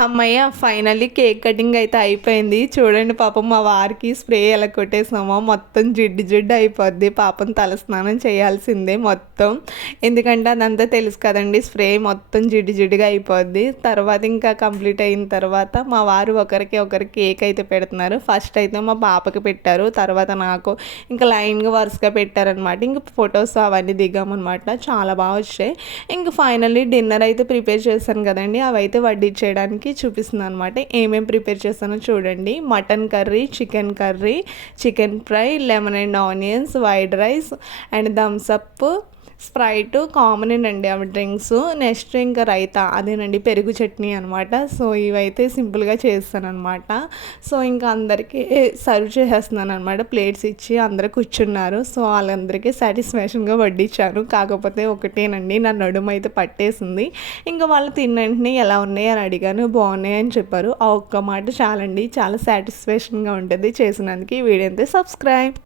హమ్మయ్య! Finally cake cutting అయితే అయిపోయింది. చూడండి పాపం మా వారికి స్ప్రే ఎలా కొట్టేసామో మొత్తం జిడ్డు జిడ్డు అయిపోద్ది. పాపం తలస్నానం చేయాల్సిందే మొత్తం. ఎందుకంటే అదంతా తెలుసు కదండీ! స్ప్రే మొత్తం జిడ్డు జిడ్డుగా అయిపోద్ది. తర్వాత ఇంకా కంప్లీట్ అయిన తర్వాత మా వారు ఒకరికి కేక్ అయితే పెడుతున్నారు. ఫస్ట్ అయితే మా పాపకి పెట్టారు. తర్వాత నాకు ఇంకా లైన్‌గా వరుసగా పెట్టారనమాట. ఇంక ఫొటోస్ అవన్నీ దిగామనమాట. చాలా బాగా వచ్చాయి. ఇంక ఫైనల్లీ డిన్నర్ అయితే ప్రిపేర్ చేశాను కదండీ! అవైతే వడ్డించేయడానికి చూపిస్తున్నాను అనమాట. ఏమేమి ప్రిపేర్ చేస్తానో చూడండి. Mutton curry, chicken fry, lemon and onions, white rice and Thums Up, Sprite కామనేనండి అవి డ్రింక్స్. నెక్స్ట్ ఇంకా రైతా అదేనండి, పెరుగు చట్నీ అనమాట. సో ఇవైతే సింపుల్గా చేస్తానమాట. సో ఇంకా అందరికీ సర్వ్ చేసేస్తున్నాను అనమాట. ప్లేట్స్ ఇచ్చి అందరూ కూర్చున్నారు. సో వాళ్ళందరికీ సాటిస్ఫాక్షన్గా వడ్డించాను. కాకపోతే ఒకటేనండి, నా నడుము అయితే పట్టేసింది. ఇంకా వాళ్ళు తిన్న వెంటనే ఎలా ఉన్నాయి అని అడిగాను. బాగున్నాయి అని చెప్పారు. ఆ ఒక్క మాట చాలండి, చాలా సాటిస్ఫాక్షన్గా ఉంటుంది చేసినందుకు. ఈ వీడియో అయితే సబ్స్క్రైబ్.